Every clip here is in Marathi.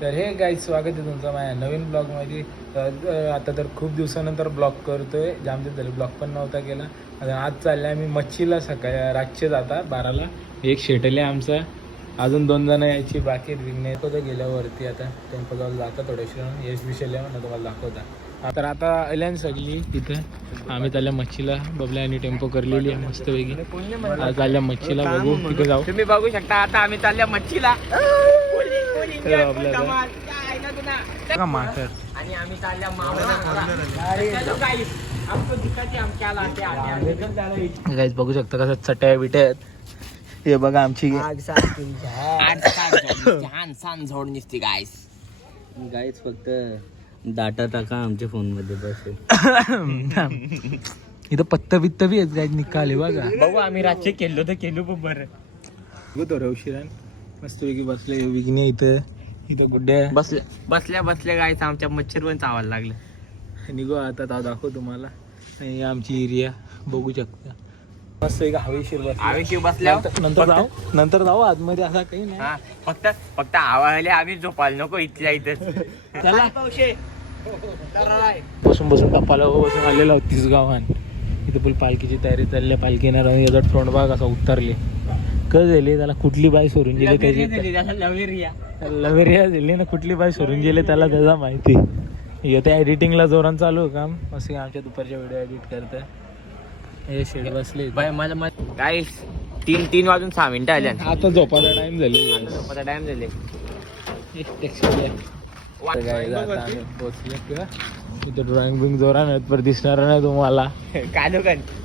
तर हे गाईज स्वागत आहे तुमचं माझ्या नवीन ब्लॉगमध्ये. आता तर खूप दिवसानंतर ब्लॉग करतोय. जाम दिवस झाले ब्लॉग पण नव्हता केला. आता आज चालले आम्ही मच्छीला. सकाळी रातचे जाता 12ला. एक शेटले आमचा, अजून 2 जण यायची बाकी विघ्ने तो गेल्यावरती. आता टेम्पो जाऊन जाता थोडेसे यश विषयला ना तुम्हाला दाखवता. तर आता आल्यान सगळी तिथे आम्ही चालल्या मच्छीला. बबल्या आणि टेम्पो करलेली आहे मस्तपैकी. आज चालल्या मच्छीला, बघू तिथे जाऊ. तुम्ही बघू शकता आता आम्ही चालल्या मच्छीला माथर आणि आम्ही चालल्या गाईज बघू शकता कसं चट्या बिट्या आहेत. हे बघा आमची छान झोड निसते गाईस. गाईच फक्त डाटा टाका आमच्या फोन मध्ये बस. इथं पत्त बित्त बी आहेत गाईज निकाले बघा. बघू आम्ही रातचे केलो तर केलो पण बरं. बघतो उशिरा मस्तपैकी बसले विघ्ने इथं. इथं गुड्ड्या बसल्या गाईस आमच्या मच्छर पण चावायला लागलं. निघू आता दाखव तुम्हाला. आणि आमची एरिया बघू शकता मस्त एक हवेशीर बसल्या. नंतर जाऊ आतमध्ये. असा काही नाही, फक्त आवाळले आम्ही झोपायला नको इथल्या इथं. चला बसून टप्पाला बसून आलेला होत 30 गावान. इथे फुल पालखीची तयारी चालली. पालखी ना याचा फ्रंट भाग असा उतरले. झाली त्याला कुठली बाई सोडून गेली त्याची. लवेरिया झाली ना, कुठली बाई सोडून गेले त्याला त्याचा माहिती. येते एडिटिंगला जोरान चालू काम. असं आमच्या दुपारच्या व्हिडिओ एडिट करतं. हे शेड बसले गाईस 3 वाजून 6 मिनिटं आल्या. आता झोपायला टाइम झाले. टाइम झाले. पोचले किंवा इथे ड्रॉइंग बिंग जोरा नाही पर दिसणार नाही तुम्हाला.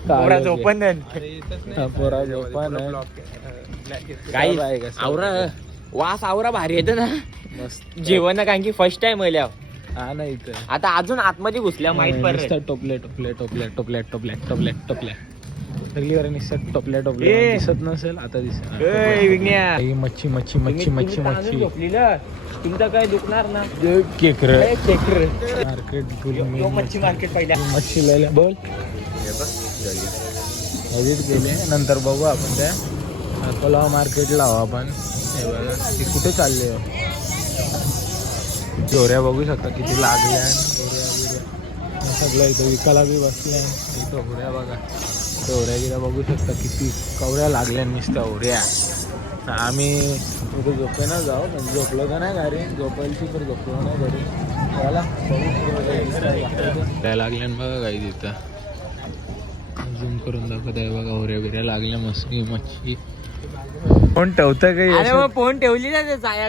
पोरा झोपन आवरा वास आवरा भारी येतं ना मस्त जेवण. कारण की फर्स्ट टाइम आल्या. हा ना इथं आता अजून आतमध्ये घुसल्या माहित पडलं. टोपल्या सगळी वर निसत टोपल्या दिसत नसेल. आता दिसत मच्छी तुमचं काय दुखणार ना. केकर मार्केट मच्छी मार्केट पहिल्या मच्छी लिहायला बोल गेले. नंतर बघू आपण त्या कोलावा मार्केटला आहो आपण. हे बघा ती कुठे चालले हो. दोऱ्या बघू शकता किती लागल्या. सगळं इथं विकायला बी बसल्या. इथं होऱ्या बघा. दोऱ्या गिऱ्या बघू शकता किती कवऱ्या लागल्या नुसत्या होऱ्या. आम्ही इथे झोपे ना जाऊ म्हणजे झोपलो का नाही गाडी झोपायची तर झोपलो नाही घरी. मला त्या लागल्या बघा काही तिथं झूम करून दाखवत आहे बघा. होऱ्या बिऱ्या लागल्या मस्त. मच्छी फोन ठेवतं काही. अरे मग फोन ठेवली ना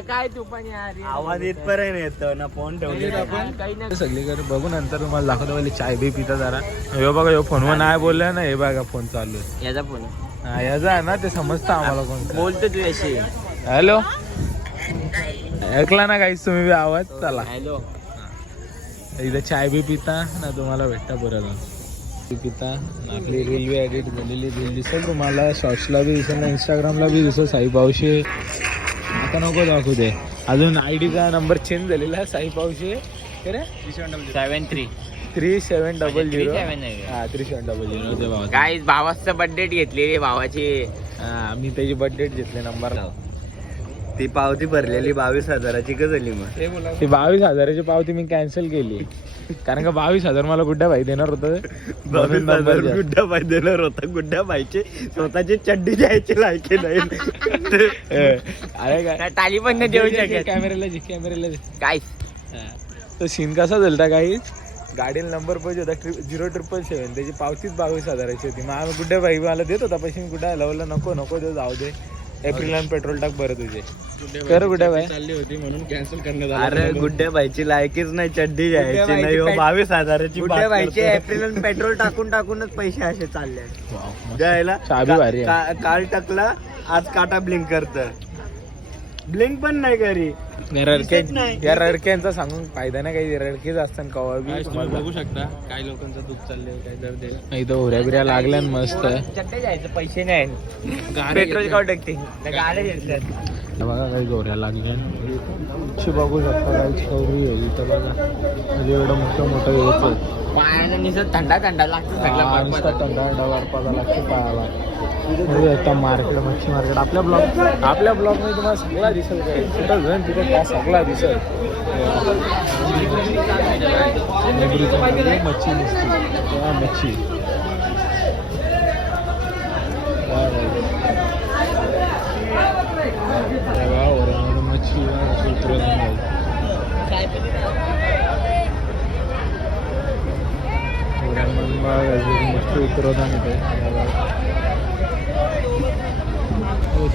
काय तू पण आवाज इथपर्यंत येतो ना फोन ठेवले काही नाही. सगळीकडे बघू. नंतर तुम्हाला दाखवतो पहिले चाय बी पिता जरा. हे बघा ह्यो फोनवर नाही बोलला ना. हे बघा फोन चालू आहे. याचा फोन हा याचा आहे ना. ते समजतं आम्हाला कोण बोलतो तू याशी. हॅलो ऐकला ना काहीच तुम्ही बी आवाज. चला हॅलो इथं चाय बी पिता ना तुम्हाला भेटता परत पिता. आपली रेल्वे एडिट झालेली रील दिसेल तुम्हाला. शॉर्ट्सला बी दिसेल ना, इंस्टाग्रामला बी दिसेल. साई पावशे आता नको दाखवू दे. अजून आयडीचा नंबर चेंज झालेला आहे. साई पावशे 73 3700 हा 3700 काय भावाचं बर्थडे घेतलेली भावाची. मी त्याची बर्थडे घेतले नंबर. ती पावती भरलेली 22,000ची का झाली मग. ती 22,000ची पावती मी कॅन्सल केली. कारण का 22,000 मला गुड्डा भाई देणार होता. 22,000 गुड्डा बाई देणार होता. गुड्डा बाईचे स्वतःची चड्डी द्यायची लायकी नाही. अरे काय टाली पण नाही देऊ शकत. कॅमेऱ्याला काय तो सीन कसा झालता काही. गाडीला नंबर पाहिजे होता 0777. त्याची पावतीच 22,000ची होती. मग आम्ही गुड्डा भाई मला देत होता पैसे. मी गुड्डा लावला नको ते जाऊ दे. एप्रिल पेट्रोल टाक बरं तुझे कर गुड्डा भाई चालली होती म्हणून कॅन्सल करण्यात आलं. अरे गुड्डे बाईची लायकीच नाही चड्डी द्यायची नाही. 22,000ची गुड्डे बाईचे एप्रिल पेट्रोल टाकूनच पैसे असे चालले द्यायला. चाबी भारी आहे. काल टाकला आज काटा ब्लिंक करत. ब्लिंक पण नाही घरी. या रडक्यांचा सांगून फायदा नाही. काही रडकेच असतात कवा बी. बघू शकता काही लोकांचं दूध चाललंय काही दर्द. इथं होऱ्या बिऱ्या लागल्या मस्त. चड्डे जायचं पैसे नाही. पेट्रोल काढ टाकते गाड्या घेतल्यात. बघा काही गोऱ्या लागल्या. बघू शकता काही चौरी आहे इथं बघा. म्हणजे एवढं मोठं यायचं पायाला निसत थंडा लागतो. थंडा बर्फाला लागतो पायाला. आता मार्केट मच्छी मार्केट आपल्या ब्लॉग मध्ये तुम्हाला सगळा दिसेल काय कुठं जाईन तिथे काय सगळा दिसेल मच्छी दिसते मच्छी मच्छी उतरत मच्छी उतरवता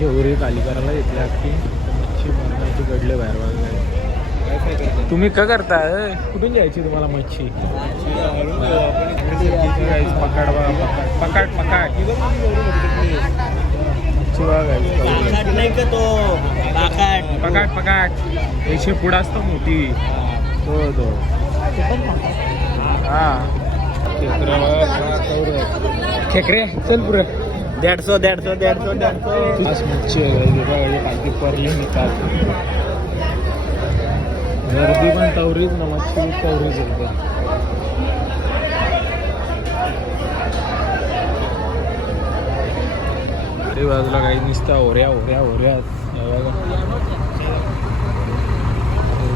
उरी खाली करायला घेतली अख्खी मच्छी बनवायची घडले बाहेर बाहेर तुम्ही का करता कुठून घ्यायची तुम्हाला मच्छी पकाड पकाड पकाड मच्छी बघायची पकाड पकाड याची पुढं असतो मोठी तो हा खेकरे चल पुरे 150 मच्छी आहे परली निघतात गर्दी पण तवरीच ना मच्छी तवरीच होते बाजूला काही नुसतं ओऱ्या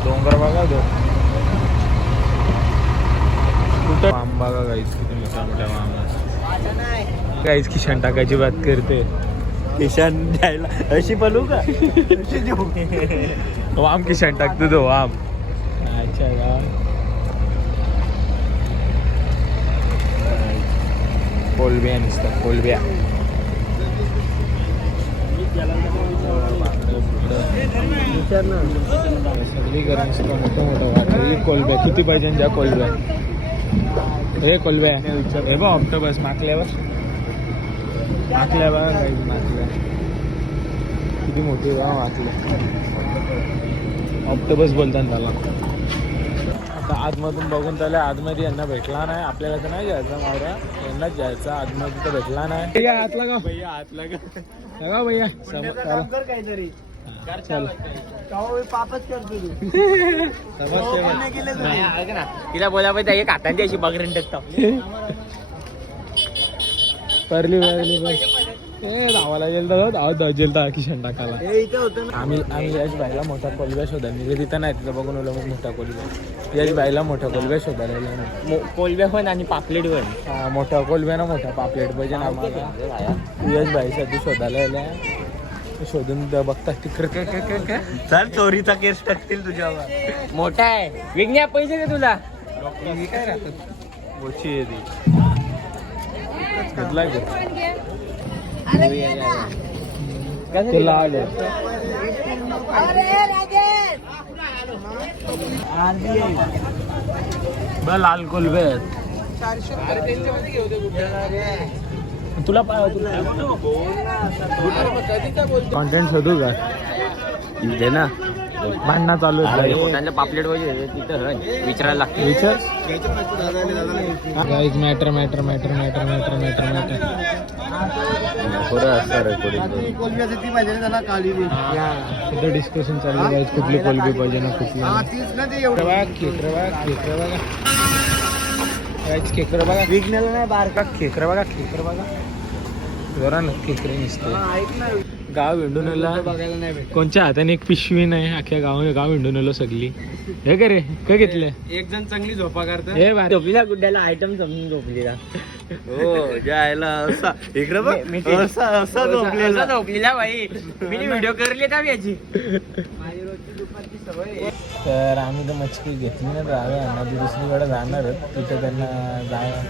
डोंगर बघा तो कुठं आम बघा गाईच किती मोठ्या आंबा गाईच किशन टाकायची बात करते किशन द्यायला अशी बनवू का वाम किशन टाकतो तो वाम अच्छा कोलब्या नुसतं कोलब्या सगळी गरम सुद्धा मोठं वाटतं कोलब्या किती पाहिजे ज्या कोलब्या हे कोलब्या हे बघ ऑक्टोबस माकल्यावर माकल्या किती मोठी माकल्या ऑक्टोबस बोलतात त्याला आता आतमधून बघून त्याला आतमध्ये यांना भेटला नाही आपल्याला तर नाही जायचं मावरा यांनाच जायचं आतमध्ये तर भेटला नाही आतला का भैया भैया काहीतरी चल पापच करतो तिला बोला पाहिजे एक हातांची अशी बगरण टाकतो परली धावाला गेलता धावत किशन टाकायला आम्ही याच बाईला मोठा कोलब्या शोधायला निघे तिथं नाही तिथं बघून ओला मग मोठा कोलब्या याच बाईला मोठा कोलब्या शोधायला कोलब्या पण आणि पापलेट पण मोठा कोलब्या ना मोठा पापलेट पाहिजे ना आम्हाला याच बाईसाठी शोधायला यायला शोधून बघता तिकडे काय चल चोरीचा केस टाकतील तुझ्यावर मोठा आहे विज्ञा पैसे दे तुला काय राहतात गोची येते घेतलाय तुला आले लाल कोलबे तुला कॉन्टेंट शोधू का दे ना भांडणं चालू त्यांच्या पापलेट पाहिजे तिथं विचारायला लागते विचार मॅटर तिथं डिस्कशन चालू आहे कुठली कोलबी पाहिजे ना कुठली खेकडं बघा विकण्याला नाही बारका खेकडं बघा जरा ना खेकडे निसते गाव हिंडूनला बघायला नाही भेटत कोणच्या हाताने एक पिशवी नाही अख्ख्या गाव हिंडूनलो सगळी हे का रे काय घेतले एक जण चांगली झोपा करत हे बाय झोपलीला गुड्ड्याला आयटम समजून झोपलीला हो जायला असा इकडे बघ असा झोपलेला झोपलीला बाई मी व्हिडिओ करले का याची तर आम्ही तर मच्छी घेतली नाही जावे यांना दुसरीकडे जाणार तिथं त्यांना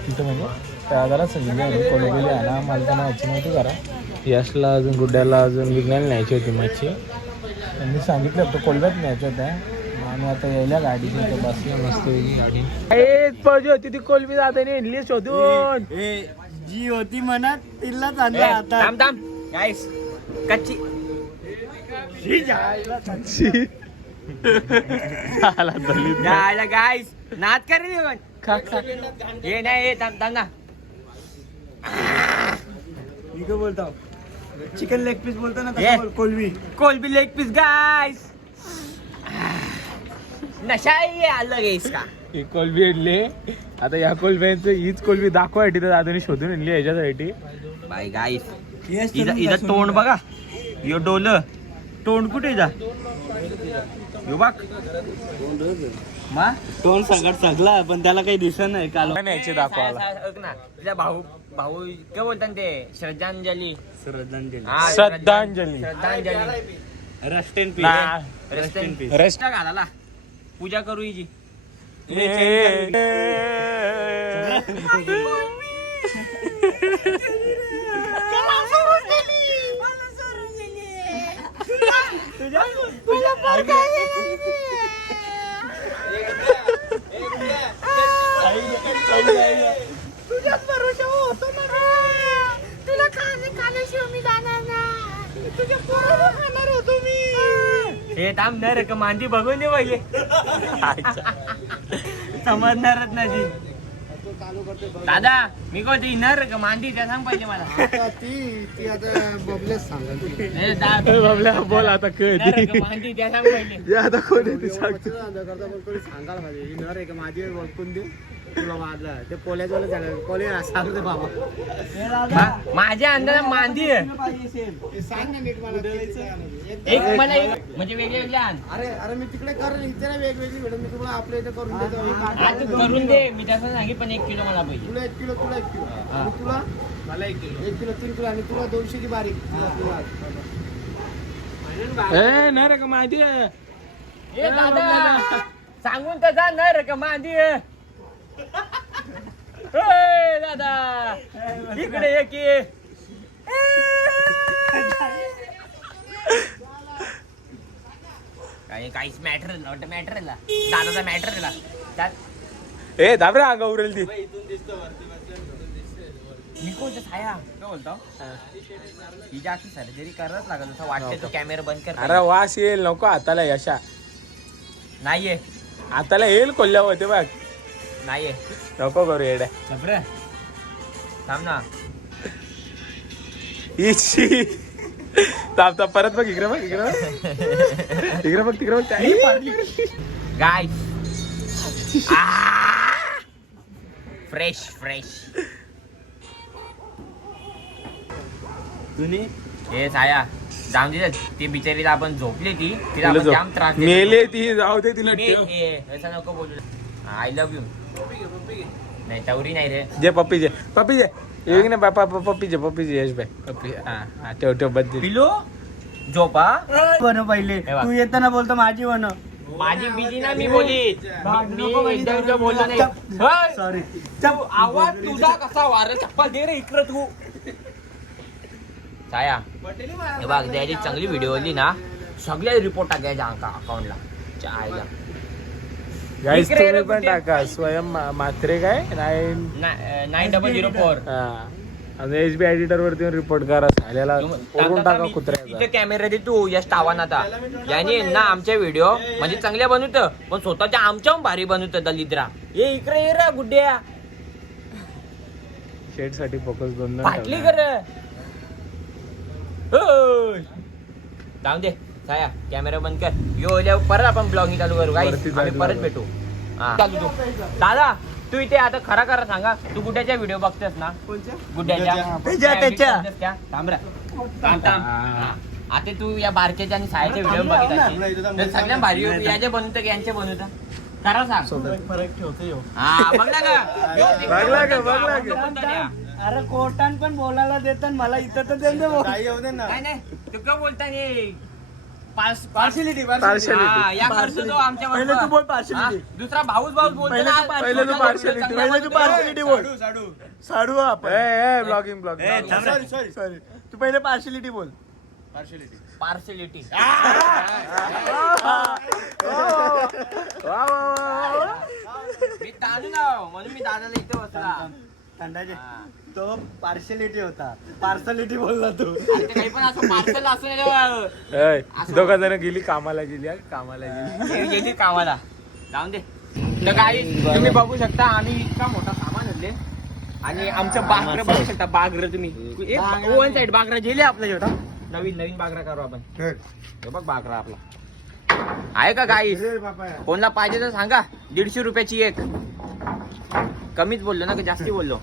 तिथं म्हणजे त्याला सगळी कोलबीला आहे ना मला त्यांना मच्छी नव्हती करा यशला अजून गुड्ड्याला अजून विज्ञान न्यायची होती मच्छी त्यांनी सांगितलं होतं कोलब्यात न्यायच्या होत्या आम्ही आता यायला गाडीची इथं बसल्या मस्त वेगळी गाडी पाहिजे होती ती कोलबी जाते नेली शोधून जी होती म्हणत तिलाच आणलं आता थांब गाईस कच्ची गाईस नाद कर हे नाही थांब ना बोलतो चिकन लेग पीस बोलतो ना कोलबी लेग पीस गाईस नशा अलग आहे इसका ही कोलबी आणली आता या कोलब्यांचं हीच कोलबी दाखवायची तर दादानी शोधून आणली याच्यासाठी बाय गाईस इथं तोंड बघा, यो डोल तोंड कुठे जा यो बघ मा तोंड सगळं सगळा पण त्याला काही दिसत नाही काल न्यायचे दाखवायला. ना तिचा भाऊ भाऊ काय बोलतात ते श्रद्धांजली श्रद्धांजली हा, श्रद्धांजली. श्रद्धांजली रस्ट इन ना. रस्ट इन पीस रेस्ट घालाला पूजा करू हिची. हे थांब नाही रे का मांदी बघून दे पहिले समजणारच नाही. दादा मी कोणती इनर का मांदी त्या सांग पाहिजे मला. ती आता बबलेच सांगाल हे दा- ए, बाबल्या, बोल आता इनर कधी का मांदी त्या सांग पाहिजे. आता कोण आहे ते सांग. सांगाल माझे इनर एक माझी बघून दे तुला माझा ते पोल्याचं झालं पोले सांगते बाबा माझ्या अंदाज मांदी आहे. सांग ना नीट मला एक मला एक म्हणजे वेगळे वेगळे आण. अरे अरे मी तिकडे करेल इथे नाही वेगवेगळी मॅडम मी तुम्हाला आपल्या इथे करून देतो हा, तू करून दे मी त्याचं सांगेन पण 1 किलो मला पाहिजे. तुला 1 किलो तुला 1 किलो आणि तुला मला 1 किलो 1 किलो 3 किलो आणि तुला 200 ची बारीक ए नाही रे का माहिती आहे. ए दादा सांगून तर जा नाही रे का मांदी आहे. ए, दादा इकडे ये की. काहीच मॅटर नव्हतं मॅटर दादाचा मॅटर ए दाबरे अंगा उरेल ती. मी कोणतं छाया काय बोलतो ही जास्त सर्जरी करावंच लागल असं वाटतं. तो कॅमेरा बंद कर. अरे वास येईल नको हाताला यशा नाहीये हाताला येईल कोल्ह्यावर ते बघ नाहीये नको करू येड्या. जबरे थांब ना. इशी ताप ताप परत बघ इकडे बघ इकडे बघ इकडे बघ तिकडे बघ. गाय फ्रेश फ्रेश. तुम्ही हे छाया जाऊन दे ती बिचारीला आपण झोपली ती तिला आपण जाम त्रास देतो. मेले ती जाऊ दे तिला मी- ठेव. असं नको बोलू. I love you. नाही तवरी नाही रे. जे पप्पीचे येऊ ना बापा पप्पीचे यश भाई पप्पी हा ठेव ठेव बद्दल. पिलो झोपा बन पहिले हे बघ. तू येताना बोलतो माझी बन माझी बिजी ना मी बोली मी एकदा बोललो नाही. होय. सॉरी तू आवाज तुझा कसा वार चप्पल दे रे इकडं तू. छाया हे बघ द्यायची चांगली व्हिडिओ आली ना सगळे रिपोर्ट टाकायच्या अकाउंटला चायला. गाईस इकडे तुम्ही रे पण कुठे? टाका स्वयं मात्रे काय 9004. आणि SB एडिटर वरती रिपोर्ट करा झालेला ओढून टाका कुत्र्याचा. इथे कॅमेरा दे तू यश टावान आता याने ना आमच्या व्हिडिओ म्हणजे चांगल्या बनवत पण स्वतःच्या आमच्या भारी बनवत दलिद्रा. ये इकडे ये रे गुड्ड्या शेड साठी फोकस दोन फाटली कर. जाऊ दे छाया कॅमेरा बंद कर. यो परत आपण ब्लॉगिंग चालू करू गाईस. वरती आम्ही चालू परत करू. भेटू. हा चालू तू दादा तू इथे आता खरा सांगा तू गुड्ड्याच्या व्हिडिओ बघतेस ना गुड्ड्याच्या त्याच्या. थांब रे. थांब. हा. आता तू या बारकेच्या आणि सायाच्या व्हिडिओ बघितला सगळ्या भारी याचे बनवतं की यांचे बनवतं खरं सांग. फरक ठेवतो हा बघला का बघला का? बघला. अरे कोर्टान पण बोलायला देतात मला इथं तर दे ना नाही तू का बोलता नाही पार्शिलिटी हा, या करतो तो आमच्या पहिले तू बोल partiality. हा, दुसरा भाऊच बोलतो पहिले ना. तू partiality. पहिले तू partiality. पहिले तू partiality बोल. साडू आपण ब्लॉगिंग सॉरी तू पहिले पार्शिलिटी बोल. पार्शलिटी मी ताणू ना म्हणून मी दादाला इथे बसला. थंडाचे तो पार्शिलिटी होता पार्सलिटी बोलला तू. अरे ते काही पण असं पार्सल असू नये. दोघा जण गेली कामाला गेली गेली कामाला जाऊन दे. तर काही तुम्ही बघू शकता आम्ही इतका मोठा सामान आणले आणि आमचं बागरं बघू शकता. बागरं तुम्ही वन साईड बागरं गेले आपल्या जेवढा नवीन बागरा करू आपण. हे बघ बागरा आपला आहे का काही कोणला पाहिजे तर सांगा. 150 रुपयाची एक. कमीच बोललो ना का जास्ती बोललो.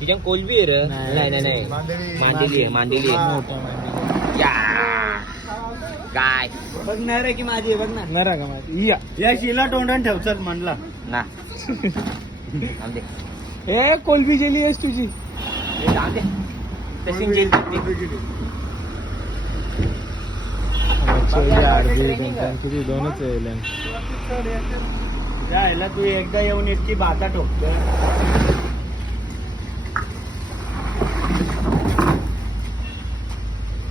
तिच्या कोलबी आहे रे. नाही नाही नाही मांदेली आहे मांदेली आहे. मोठा मांदेली. या काय बघ नाही रे की माझी आहे, बघ ना. नरा का माझी या शिला तोंडान ठेवतात म्हणला. ना जाऊ दे. ए कोलबी गेली आहेस तुझी. हे जाऊ दे. तशी जेल ती. किती दोनच येईल. यायला तू एकदा येऊन इतकी बाता ठोकतो.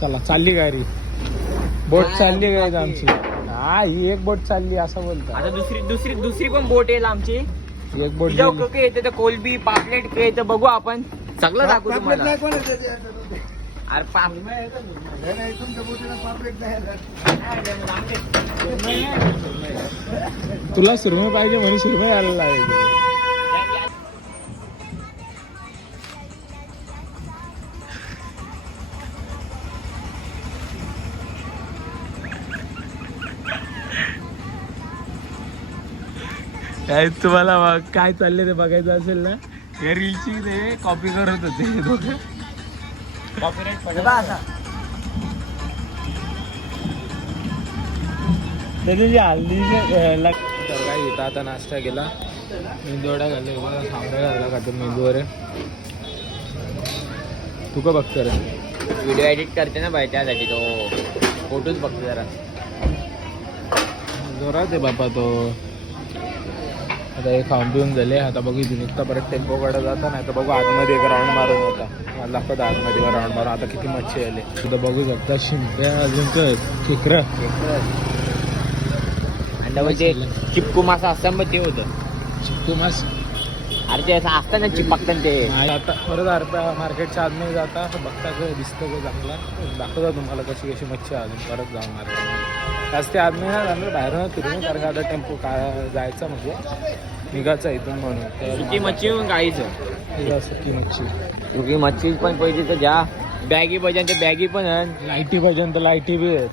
चला चालली गाडी. बोट चालली गाडी आमची. हा ही एक बोट चालली असं बोलता. आता दुसरी पण बोट येईल आमची. एक बोट तिच्या गेली. काय येते तर कोलबी पापलेट काय येतं बघू आपण. सगळं दाखवू तुम्हाला. अरे तुला सुरमई पाहिजे म्हणून सुरमई आलेला आहे. काय तुम्हाला काय चाललंय ते बघायचं असेल ना, या रीलची ते कॉपी करत होते हे दोघं. त्याची हल्ली काय इथं आता नाश्ता केला. मेंदूवडा घालले बघा. सांबरा घालला का मेंदूवर. तू का बघतो रे? व्हिडिओ एडिट करते ना बाई त्यासाठी तो फोटोच बघतो जरा. जोरात आहे बापा तो. आता हे खाऊन पिऊन झाले. आता बघू इथून निघता परत टेम्पोकडे जाता. नाही तर बघू आतमध्ये एक राऊंड मारून होता. मला दाखवत आतमध्ये राऊंड मारून. आता किती मच्छी आले तिथं बघू शकता. शिंप्या अजून खेकडं. आणि ते चिपकू मासा असतं मग ते होतं. चिपकू मास. अरे ते असं असतं ना चिपकतं ते. आता परत मार्केटच्या आतमध्ये जाता असं बघता दिसतं का चांगला. दाखवता तुम्हाला कशी कशी मच्छी अजून परत जाऊन मार्केट. जास्त ते आतमध्ये नाही जाणार. बाहेरून फिरून कारण का आता टेम्पो जायचा म्हणजे निघायचा इथून म्हणून. सुकी मच्छी गाईचं. सुकी मच्छी. सुकी मच्छी पण पाहिजे तर जा. बॅगी पाहिजे तर बॅगी पण आहे. लाईटी पाहिजे तर लाईटी बी आहेत.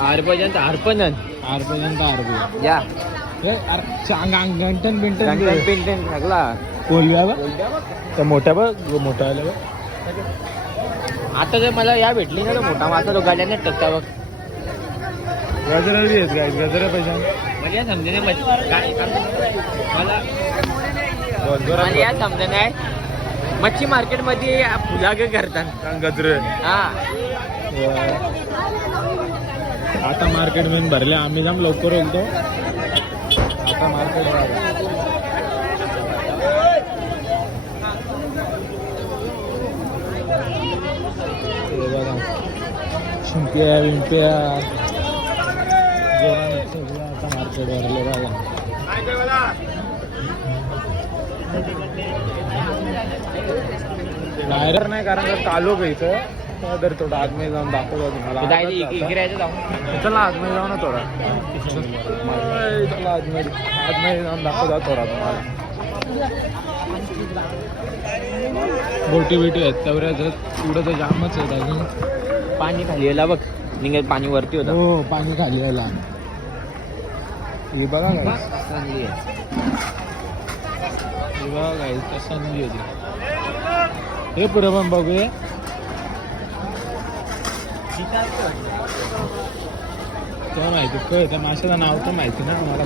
हार पाहिजे तर हार पण आहे. हार पाहिजे तर हार बी. या गंटन बिंटन पेंटन सगळा कोलब्या बघ. त्या मोठ्या बघ. मोठा आल्या बघ. आता जर मला या भेटली ना मोठा मासा तो गाड्याने टकता बघ. गजरा बी आहेत काय. गजरा पाहिजे म्हणजे समजे मला या समजा नाही. मच्छी मार्केट मध्ये फुलागे करतात गजरे. हा आता मार्केट मध्ये भरले. आम्ही जाम लवकर होतो. आता मार्केट बघा. शिंप्या बिंप्या सगळं आता मार्केट भरले बघा. बाहेर नाही कारण का तालुक आहे इथं. तर थोडं आतमध्ये जाऊन दाखवतो तुम्हाला. चला आतमध्ये जाऊ ना थोडा. चला आतमध्ये जाऊन दाखवतो थोडा तुम्हाला. बोटी बिटी आहेत तेवढ्या. पुढं तर जामच आहेत अजून. पाणी खाली यायला बघ. निघत पाणी वरती होतं. हो पाणी खाली यायला. हे बघा काय. हे बघा काय कसं निघली होती. हे पुढे पण बघूया. तेव्हा माहिती कळ. त्या माशाचं नाव तर माहिती ना मला.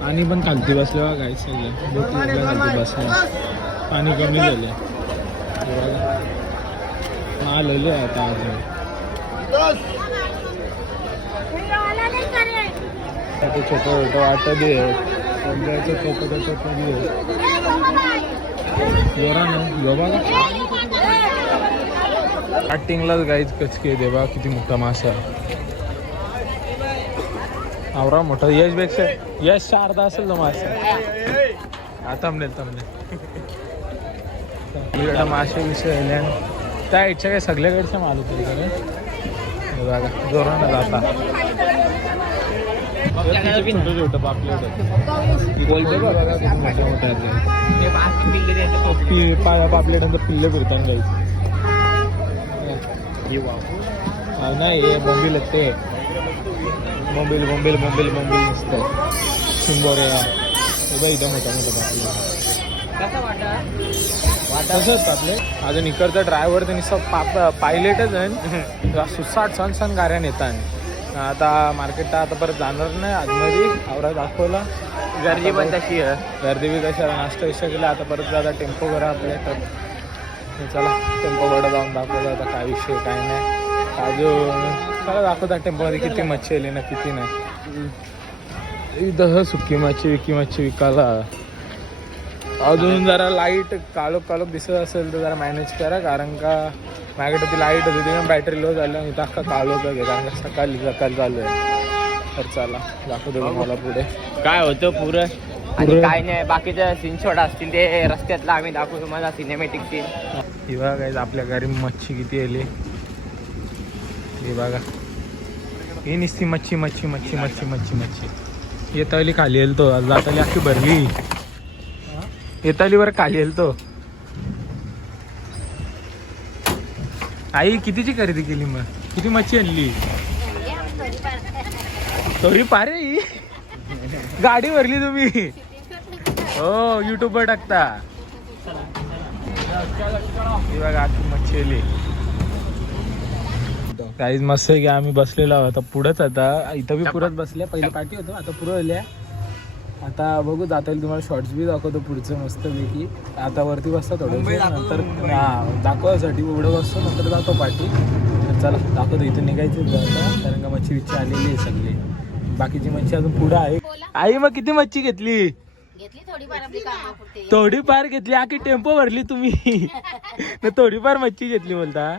पाणी पण खालती बसले बघा काय सगळं. बोटी खालती बसले. पाणी कमी झालं. आलेले आता अजून. छोटं छोटं वाटत बी आहे. छोटं छोटं बी आहे. जोरानं बघा. स्टार्टिंगलाच गाईच कचके दे बा. किती मोठा मासा. आवरा मोठा. यशपेक्षा यश अर्धा असेल तो मासा. हा थांबले इकडं मासे विषय त्या इच्छा काय सगळ्याकडच्या माल होते इकडे बघा. जोरानं जाता. छोटं छोटं पापलेट बघा. मोठ्या मोठ्या पापलेटांचं पिल्ले फिरतात गाईच. नाही हे बोंबील आहेत ते. बोंबील बोंबील बोंबील बोंबील नसतं. शिंबोरे. इथं मोठा मोठा पापलेट. कसं वाटत तसंच आपले अजून इकडचा ड्रायव्हर त्यांनी सब पायलटच आहे सुसाट सण सण गाड्यान येतात आता मार्केटला आता परत जाणार नाही आतमध्ये आवरा दाखवला गर्दी पण तशी आहे. गर्दी बी कशाला नाश्ता विषय केला आता परत आता टेम्पो करा आपल्या तर चला टेम्पोकडे जाऊन दाखवलं आता काय विषय काय नाही अजून चला दाखवता टेम्पोमध्ये किती मच्छी आली ना किती नाही इथं सुकी मच्छी विकी मच्छी विकायला अजून जरा लाईट काळोख काळोख दिसत असेल तर जरा मॅनेज करा कारण का माझ्याकडे ती लाईट होती ती बॅटरी लो झाली आणि इथं अख्खा काळोख आहे कारण का सकाळी चालू आहे तर चला दाखवतो मला पुढे काय होतं पुरं आणि काय नाही बाकीचं सीन शॉट असतील ते रस्त्यातला आम्ही दाखवू तुम्हाला सिनेमॅटिक सीन. ही बघा काय आपल्या घरी मच्छी किती आली हे बघा ही निसती मच्छी मच्छी मच्छी मच्छी मच्छी मच्छी येताली खाली येईल तो जाताली अख्खी भरली येताली बरं खाली येईल तो आई कितीची खरेदी केली मग किती मच्छी आणली थोडी पारे ही गाडी भरली तुम्ही हो युट्यूबवर टाकता ही बघा आखी मच्छी आली काहीच मस्त आहे की आम्ही बसलेलो आहोत आता पुढंच आता इथं बी पुढंच बसल्या पहिले पाठी होतो आता पुढं आल्या आता बघू जाता येईल तुम्हाला शॉर्ट्स बी दाखवतो पुढचं मस्तपैकी आता वरती बसता थोडं नंतर दाखवायसाठी एवढं बसतो नंतर जातो पाठी तर चला दाखवतो इथून निघायचं आता कारण का मच्छी विच्छी आलेली आहे सगळी बाकीची मच्छी अजून पुढं आहे आई मग किती मच्छी घेतली थोडीफार घेतली आखी टेम्पो भरली तुम्ही थोडीफार मच्छी घेतली बोलता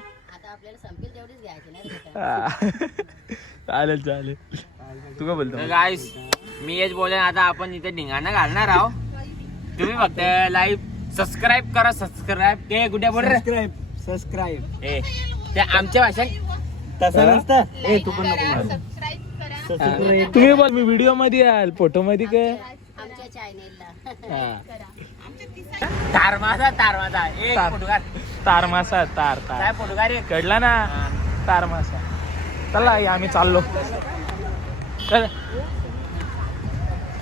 चालेल चालेल तू काय बोलतो गाईस मी हेच बोलेन आता आपण इथे ढिंगाणं घालणार आहोत तुम्ही फक्त लाईव्ह सबस्क्राईब करा सबस्क्राईब ते कुठे बोल सबस्क्राईब ए ते आमच्या भाषेत तसं नसतं ए तू पण नको तुम्ही बोल मी व्हिडिओ मध्ये याल फोटो मध्ये काय आमच्या चॅनेलला तारमासा एक तार. फोटो काढ तार मासा तार तार काय फोटो काढ रे कळला ना तार मासा चला आई, आम्ही चाललो चल.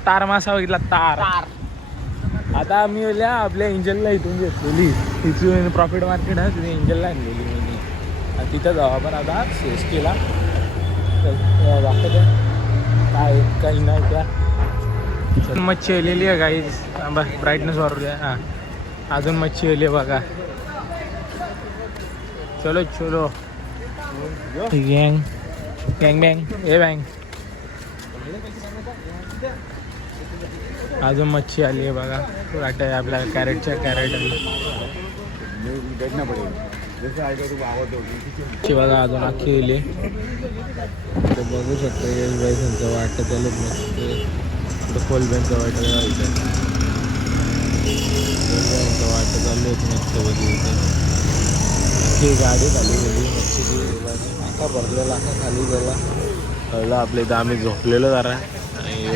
तार मासा बघितला तार आता आम्ही आपल्या इंजनला इथून घेतलेली इथून प्रॉफिट मार्केट आहे तिथे इंजनला आणलेली मी आणि तिथं जाऊ आपण आता सेस केला दाखवतो काय काही नाही त्या मच्छी आलेली आहे गाईज ब्राईटनेस वाढू द्या हां अजून मच्छी आली आहे बघा चलो चलो गँग गँग बँग ए बँग अजून मच्छी आली आहे बघा वाटत आहे आपल्या कॅरेटच्या कॅरेट बघा अजून अख्खी येईल बघू शकतो यश भाई त्यांचं वाटत चालू मस्त कोलब्यांचं वाटत वाटत चालू होत मस्त बघू अख्खी गाडी खाली गेली मच्छीची आखा भरलेला आखा खाली गेला कळलं आपल्या इथं आम्ही झोपलेलो जरा आणि